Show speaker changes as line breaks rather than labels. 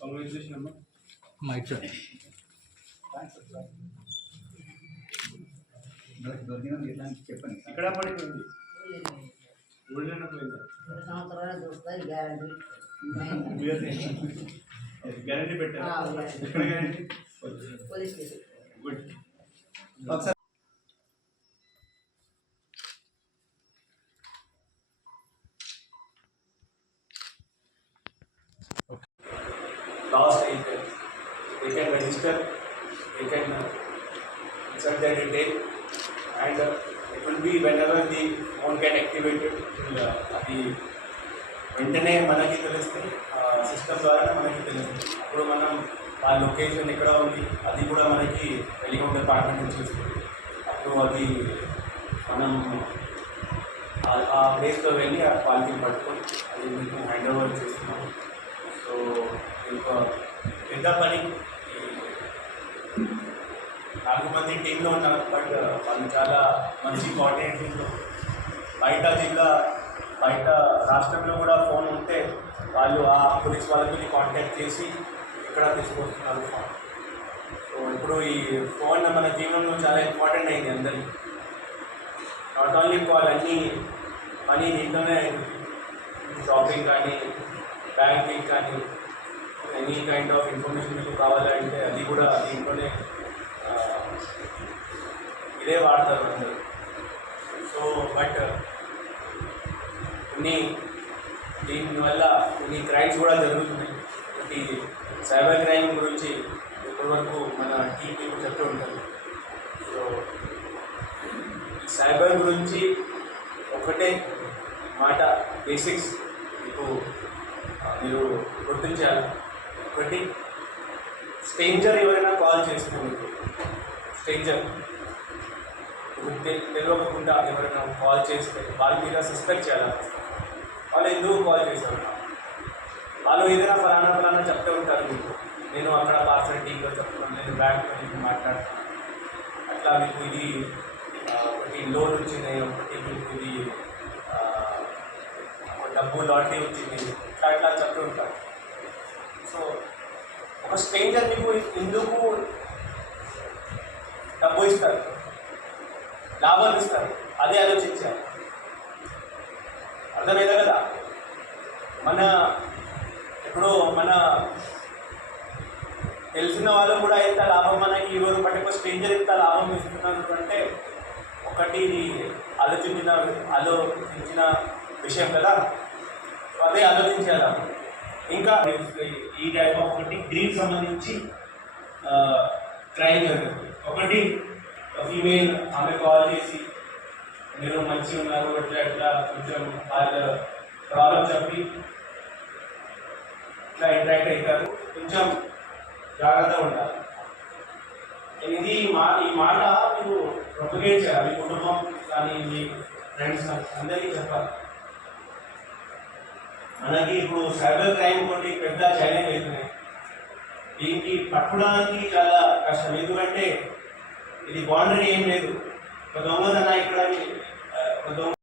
Congratulation అమ్మా
mic sir
దొరికిన ఎట్లా అని చెప్పండి
ఇక్కడ పడిపోయింది ఊళ్ళో పోయిందా
రెండు సంవత్సరాలు చూస్తారు గ్యారంటీ
గ్యారంటీ పెట్టారు
ఆ, guarantee.
ఎక్కడ గ్యారంటీ
పోలీస్ స్టేషన్
గుడ్
ఒకసారి
lost అయితే They can register, they can uh, insert their detail, and uh, it will be whenever the phone it, will, uh, అది వెంటనే మనకి తెలిస్తే సిస్టమ్ ద్వారా మనకి తెలుస్తుంది అప్పుడు మనం ఆ లొకేషన్ ఎక్కడ ఉంది అది కూడా మనకి హెలికాప్టర్ డిపార్ట్మెంట్ నుంచి వస్తుంది. అప్పుడు అది మనం ఆ- ప్లేస్లో వెళ్ళి ఆ క్వాలిటీ పట్టుకొని అది మీకు హ్యాండ్ ఓవర్ చేస్తున్నాం సో పెద్ద పని. నాలుగు మంది టీంలో ఉన్నారు బట్ uh, వాళ్ళు చాలా మంచి కోఆర్డినేటింగ్లో బయట జిల్లా బయట రాష్ట్రంలో కూడా ఫోన్ ఉంటే వాళ్ళు ఆ పోలీస్ వాళ్ళకి కాంటాక్ట్ చేసి ఇక్కడ తీసుకొస్తున్నారు ఫోన్ సో ఇప్పుడు ఈ ఫోన్ మన జీవనంలో చాలా ఇంపార్టెంట్ అయింది అందరికీ. నాట్ ఓన్లీ కాల్ అన్నీ పని దీంట్లోనే షాపింగ్ కానీ బ్యాంకింగ్ కానీ ఎనీ కైండ్ ఆఫ్ ఇన్ఫర్మేషన్ మీకు కావాలంటే అది కూడా దీంట్లోనే ఇదే వాడతారు. అందరూ సో బట్ కొన్ని దీనివల్ల కొన్ని క్రైమ్స్ కూడా జరుగుతున్నాయి. ప్రతి సైబర్ క్రైమ్ గురించి ఇప్పటివరకు మన టీం మీకు చెప్తూ ఉంటారు. సో సైబర్ గురించి ఒకటే మాట బేసిక్స్ మీకు మీరు గుర్తించాలి. ఒకటి స్ట్రేంజర్ ఎవరైనా కాల్ చేస్తే మీకు స్ట్రేంజర్ తెలియకుండా ఎవరైనా కాల్ చేస్తే వాళ్ళ మీద సస్పెక్ట్ చేయాలి? వాళ్ళు ఎందుకు కాల్ చేశారు? వాళ్ళు ఏదైనా ఫలానా ఫలానా చెప్తూ ఉంటారు మీకు. నేను అక్కడ పార్సల్ టీంలో చెప్తున్నాను నేను బ్యాంక్లో నేను మాట్లాడుతున్నాను అట్లా మీకు ఇది ఒకటి లోన్ వచ్చింది ఒకటి మీకు ఇది డబ్బు లాటరీ వచ్చింది. ఇట్లా ఇట్లా చెప్తూ ఉంటారు. ఒక స్ట్రేంజర్ మీకు ఎందుకు డబ్బు ఇస్తారు? లాభాలు ఇస్తారు? అదే ఆలోచించాలి అర్థమైందా కదా? మన ఇప్పుడు మన తెలిసిన వాళ్ళు కూడా ఎంత లాభం మనకి ఇవ్వరు బట్ ఒక స్ట్రేంజర్ ఎంత లాభం ఇస్తున్నారు అంటే ఒకటి ఆలోచించిన ఆలోచించిన విషయం కదా? అదే ఆలోచించాలి. ఇంకా ఈ టైప్ ఆఫ్ ఒకటి గ్రీన్ సంబంధించి క్రైమ్ జరుగుతుంది. ఒకటి ఫీమేల్ ఆమె కాల్ చేసి మీరు మంచిగా ఉన్నారు ఇట్లా ఇట్లా కొంచెం వాళ్ళ ప్రాబ్లం చెప్పి ఇట్లా ఇంటరాక్ట్ అవుతారు కొంచెం జాగ్రత్తగా ఉండాలి. ఇది మా ఈ మాట మీరు ప్రొపగేట్ చేయాలి. మీ కుటుంబం కానీ మీ ఫ్రెండ్స్ అందరికీ చెప్పాలి. మనకి ఇప్పుడు సైబర్ క్రైమ్ కొన్ని పెద్ద ఛాలెంజ్ అవుతున్నాయి దీనికి పట్టుడానికి చాలా కష్టం. ఎందుకంటే ఇది బౌండరీ ఏం లేదు. ఒక దొంగతన ఇక్కడ ఒక దొంగ